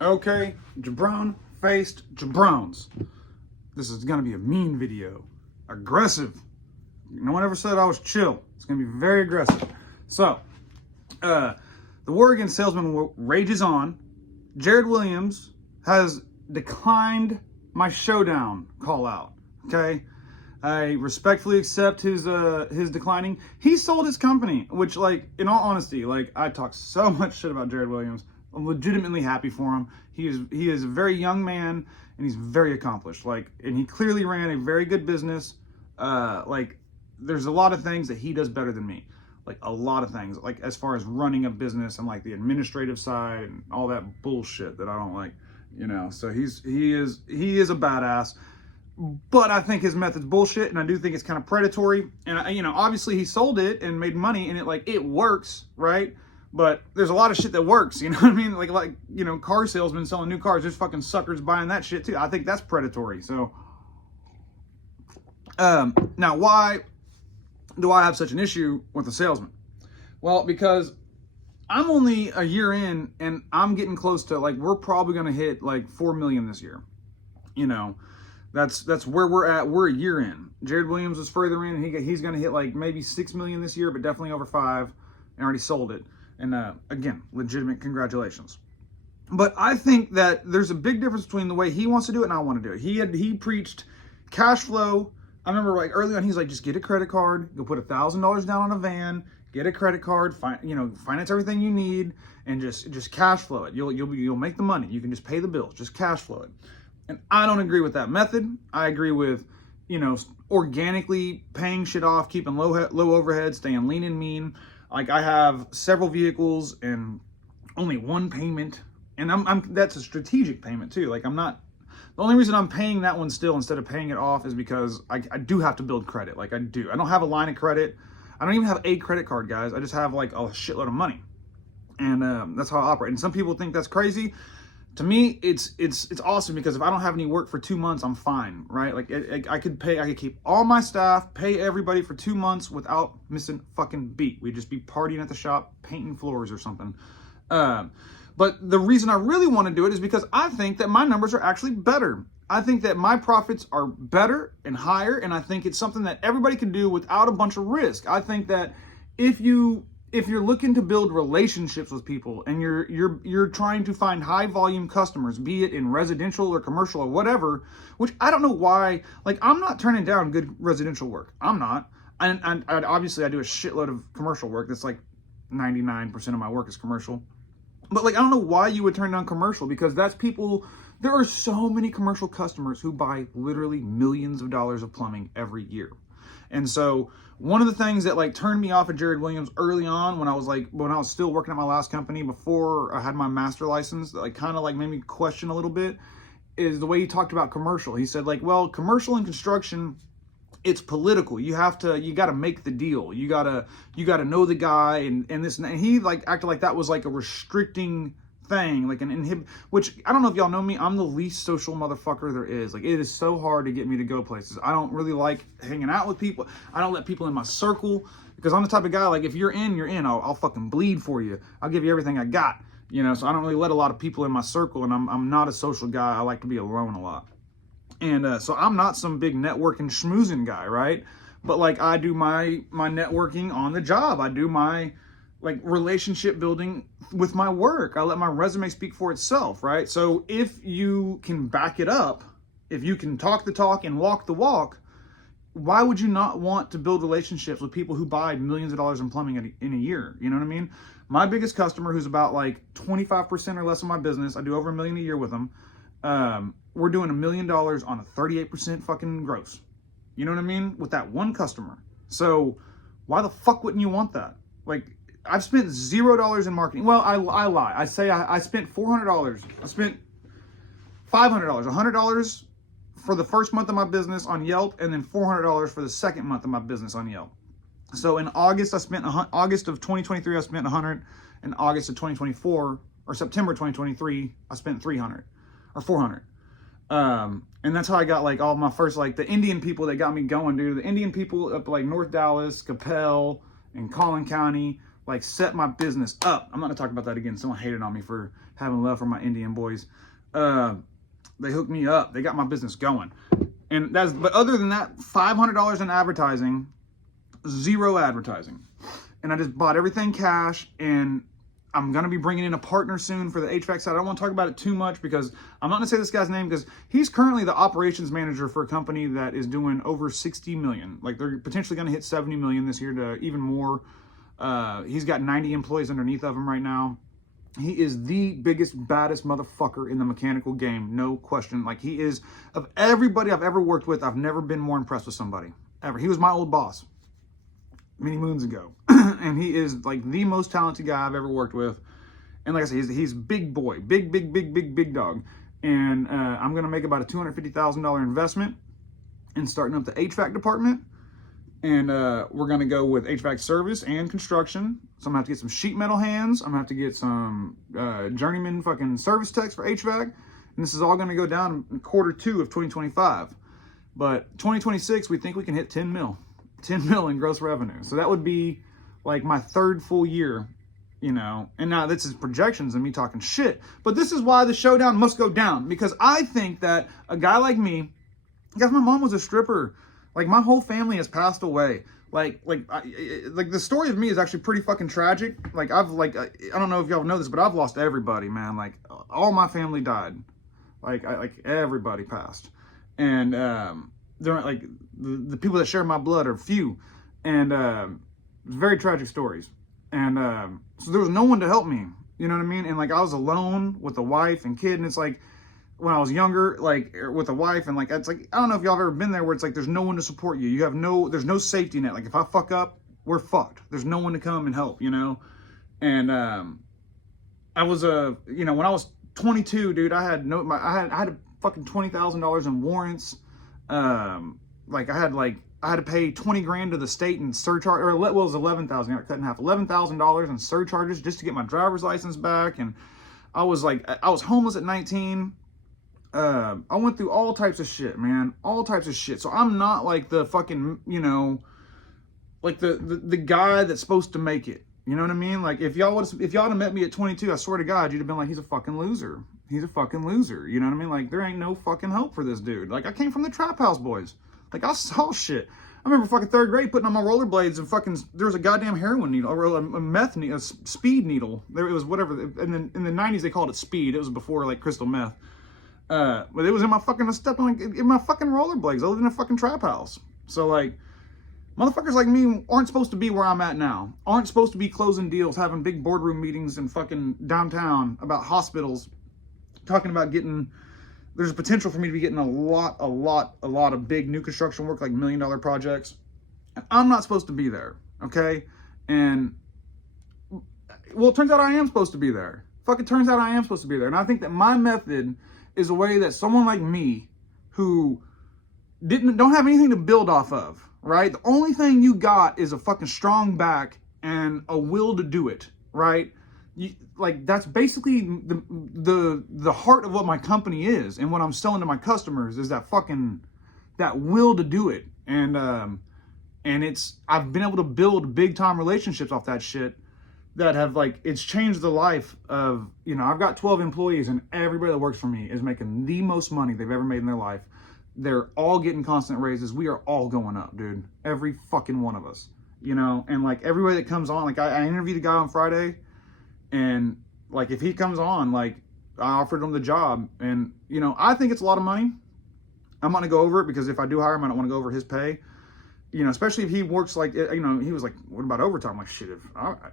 Okay, jabron-faced jabrons. This is gonna be a mean video. Aggressive. No one ever said I was chill. It's gonna be very aggressive. So, the war against salesmen rages on. Jared Williams has declined my showdown call out. Okay, I respectfully accept his declining. He sold his company, which, like, in all honesty, like, I talk so much shit about Jared Williams. I'm legitimately happy for him. He is a very young man and he's very accomplished. Like, and he clearly ran a very good business. Like, there's a lot of things that he does better than me. Like, a lot of things, like as far as running a business and like the administrative side and all that bullshit that I don't like, you know. So he is a badass. But I think his method's bullshit, and I do think it's kind of predatory. And, you know, obviously he sold it and made money, and it works, right? But there's a lot of shit that works, you know what I mean? Like you know, car salesmen selling new cars. There's fucking suckers buying that shit too. I think that's predatory. So, now why do I have such an issue with the salesman? Well, because I'm only a year in, and I'm getting close to, like, we're probably gonna hit like 4 million this year, you know. That's where we're at. We're a year in. Jared Williams was further in. He's going to hit like maybe 6 million this year, but definitely over 5, and already sold it. And again, legitimate congratulations. But I think that there's a big difference between the way he wants to do it and I want to do it. He preached cash flow. I remember, like, early on, he's like, just get a credit card, go put $1,000 down on a van, get a credit card, finance everything you need, and just cash flow it. You'll make the money. You can just pay the bills. Just cash flow it. And I don't agree with that method. I agree with, you know, organically paying shit off, keeping low overhead, staying lean and mean. Like, I have several vehicles and only one payment, and that's a strategic payment too. Like, I'm not, the only reason I'm paying that one still instead of paying it off is because I do have to build credit. Like, I do. I don't have a line of credit. I don't even have a credit card, guys. I just have like a shitload of money, and that's how I operate. And some people think that's crazy. To me, it's awesome, because if I don't have any work for 2 months, I'm fine, right? Like, I could keep all my staff, pay everybody for 2 months without missing fucking beat. We'd just be partying at the shop, painting floors or something. But the reason I really want to do it is because I think that my numbers are actually better. I think that my profits are better and higher, and I think it's something that everybody can do without a bunch of risk. I think that if you're looking to build relationships with people, and you're trying to find high volume customers, be it in residential or commercial or whatever, which I don't know why, like, I'm not turning down good residential work. I'm not. And obviously I do a shitload of commercial work. That's like 99% of my work is commercial. But, like, I don't know why you would turn down commercial, because that's people, there are so many commercial customers who buy literally millions of dollars of plumbing every year. And so one of the things that, like, turned me off of Jared Williams early on, when I was still working at my last company before I had my master license, that, like, kind of like made me question a little bit, is the way he talked about commercial. He said, like, well, commercial and construction, it's political. You got to make the deal. You got to know the guy and this, and he, like, acted like that was like a restricting thing, like an which, I don't know if y'all know me, I'm the least social motherfucker there is. Like, it is so hard to get me to go places. I don't really like hanging out with people. I don't let people in my circle, because I'm the type of guy, like, if you're in, you're in. I'll fucking bleed for you. I'll give you everything I got, you know. So I don't really let a lot of people in my circle, and I'm not a social guy. I like to be alone a lot. And so I'm not some big networking schmoozing guy, right? But, like, I do my networking on the job. I do my, like, relationship building with my work. I let my resume speak for itself, right? So if you can back it up, if you can talk the talk and walk the walk, why would you not want to build relationships with people who buy millions of dollars in plumbing in a year? You know what I mean? My biggest customer, who's about like 25% or less of my business, I do over $1 million a year with them. We're doing $1 million on a 38% fucking gross. You know what I mean? With that one customer. So why the fuck wouldn't you want that? Like, I've spent $0 in marketing. Well, I lie. I say I spent $400. I spent $500, $100 for the first month of my business on Yelp, and then $400 for the second month of my business on Yelp. So in August, August of 2023, I spent 100. In August of 2024, or September 2023, I spent 300 or 400. And that's how I got, like, all my first, like, the Indian people that got me going, dude. The Indian people up, like, North Dallas, Capel, and Collin County, like set my business up. I'm not gonna talk about that again. Someone hated on me for having love for my Indian boys. They hooked me up. They got my business going. And but other than that, $500 in advertising, zero advertising. And I just bought everything cash, and I'm going to be bringing in a partner soon for the HVAC side. I don't want to talk about it too much because I'm not going to say this guy's name because he's currently the operations manager for a company that is doing over 60 million. Like they're potentially going to hit 70 million this year to even more. He's got 90 employees underneath of him right now. He is the biggest, baddest motherfucker in the mechanical game. No question. Like he is, of everybody I've ever worked with, I've never been more impressed with somebody ever. He was my old boss many moons ago. And he is like the most talented guy I've ever worked with. And like I said, he's big boy, big dog. And I'm going to make about a $250,000 investment in starting up the HVAC department. And we're going to go with HVAC service and construction. So I'm going to have to get some sheet metal hands. I'm going to have to get some journeyman fucking service techs for HVAC. And this is all going to go down in Q2 of 2025. But 2026, we think we can hit 10 mil in gross revenue. So that would be like my third full year, you know. And now this is projections and me talking shit. But this is why the showdown must go down. Because I think that a guy like me, because my mom was a stripper. Like, my whole family has passed away. Like the story of me is actually pretty fucking tragic. Like, I don't know if y'all know this, but I've lost everybody, man. Like, all my family died. Like everybody passed. And, they're like, the people that share my blood are few. And, very tragic stories. And, so there was no one to help me. You know what I mean? And, like, I was alone with a wife and kid, and it's like, when I was younger, like with a wife, and like it's like, I don't know if y'all have ever been there where it's like there's no one to support you. There's no safety net. Like if I fuck up, we're fucked. There's no one to come and help, you know. And I was you know, when I was 22, dude, I had fucking $20,000 in warrants. Like I had to pay 20 grand to the state in surcharge, or well, it was 11,000. I got cut in half. $11,000 in surcharges just to get my driver's license back, and I was homeless at 19. I went through all types of shit, man. All types of shit. So I'm not like the fucking, you know, like the guy that's supposed to make it. You know what I mean? Like if y'all had met me at 22, I swear to God, you'd have been like, he's a fucking loser. He's a fucking loser. You know what I mean? Like there ain't no fucking hope for this dude. Like I came from the Trap House Boys. Like I saw shit. I remember fucking third grade putting on my rollerblades and fucking, there was a goddamn heroin needle, or a meth needle, a speed needle. There it was, whatever. And then in the 90s they called it speed. It was before like crystal meth. But it was in my fucking in my fucking rollerblades. I lived in a fucking trap house. So like, motherfuckers like me aren't supposed to be where I'm at now. Aren't supposed to be closing deals, having big boardroom meetings in fucking downtown about hospitals, talking about getting. There's a potential for me to be getting a lot of big new construction work, like $1 million projects. And I'm not supposed to be there, okay? And well, it turns out I am supposed to be there. Fucking turns out I am supposed to be there. And I think that my method is a way that someone like me, who don't have anything to build off of, right? The only thing you got is a fucking strong back and a will to do it, right? Like that's basically the heart of what my company is, and what I'm selling to my customers is that will to do it. And I've been able to build big time relationships off that shit that have like, it's changed the life of, you know, I've got 12 employees and everybody that works for me is making the most money they've ever made in their life. They're all getting constant raises. We are all going up, dude. Every fucking one of us, you know. And like everybody that comes on, like I interviewed a guy on Friday, and like if he comes on, like I offered him the job, and you know, I think it's a lot of money. I'm not gonna go over it because if I do hire him, I don't want to go over his pay. You know, especially if he works like, you know, he was like, what about overtime? I'm like, shit,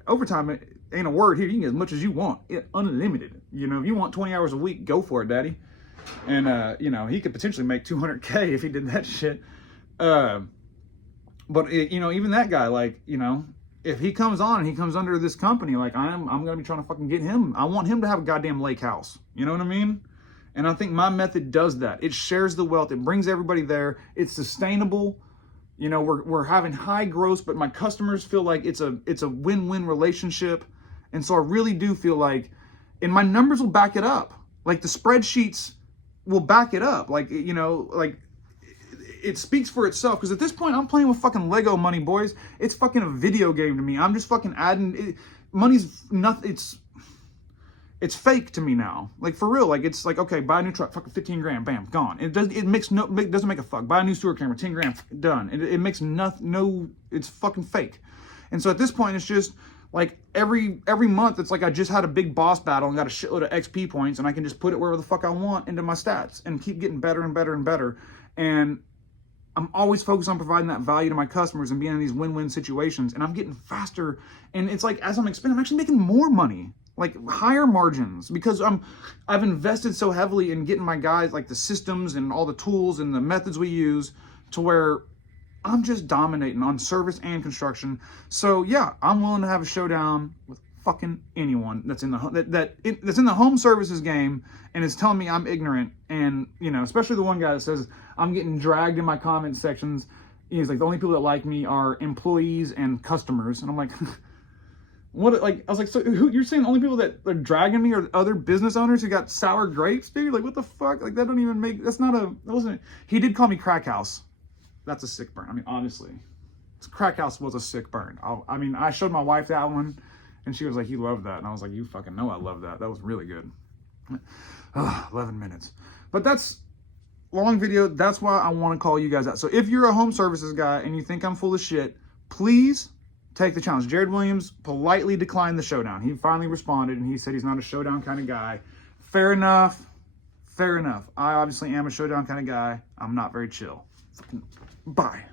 overtime ain't a word here. You can get as much as you want, unlimited. You know, if you want 20 hours a week, go for it, daddy. And, you know, he could potentially make 200K if he did that shit. But, you know, even that guy, like, you know, if he comes on and he comes under this company, like I'm going to be trying to fucking get him. I want him to have a goddamn lake house. You know what I mean? And I think my method does that. It shares the wealth. It brings everybody there. It's sustainable. You know, we're having high gross, but my customers feel like it's a win-win relationship. And so I really do feel like, and my numbers will back it up. Like the spreadsheets will back it up. Like, you know, like it speaks for itself. Because at this point, I'm playing with fucking Lego money, boys. It's fucking a video game to me. I'm just fucking adding money's nothing. It's fake to me now. Like, for real. Like, it's like, okay, buy a new truck, fucking 15 grand, bam, gone. It doesn't make a fuck. Buy a new sewer camera, 10 grand, done. It makes nothing, it's fucking fake. And so at this point, it's just like every month, it's like I just had a big boss battle and got a shitload of XP points, and I can just put it wherever the fuck I want into my stats and keep getting better and better and better. And I'm always focused on providing that value to my customers and being in these win-win situations, and I'm getting faster. And it's like, as I'm expanding, I'm actually making more money, like higher margins, because I've invested so heavily in getting my guys, like the systems and all the tools and the methods we use, to where I'm just dominating on service and construction. So yeah, I'm willing to have a showdown with fucking anyone that's in the that's in the home services game and is telling me I'm ignorant. And, you know, especially the one guy that says I'm getting dragged in my comment sections. He's like, the only people that like me are employees and customers. And I'm like, what? Like, I was like, so you're saying the only people that are dragging me are other business owners who got sour grapes, dude? Like, what the fuck? Like, that don't even make, that wasn't, he did call me crack house. That's a sick burn. I mean, honestly, crack house was a sick burn. I mean, I showed my wife that one, and she was like, he loved that. And I was like, you fucking know I love that. That was really good. 11 minutes. But that's long video. That's why I want to call you guys out. So if you're a home services guy and you think I'm full of shit, please take the challenge. Jared Williams politely declined the showdown. He finally responded, and he said he's not a showdown kind of guy. Fair enough. Fair enough. I obviously am a showdown kind of guy. I'm not very chill. Bye.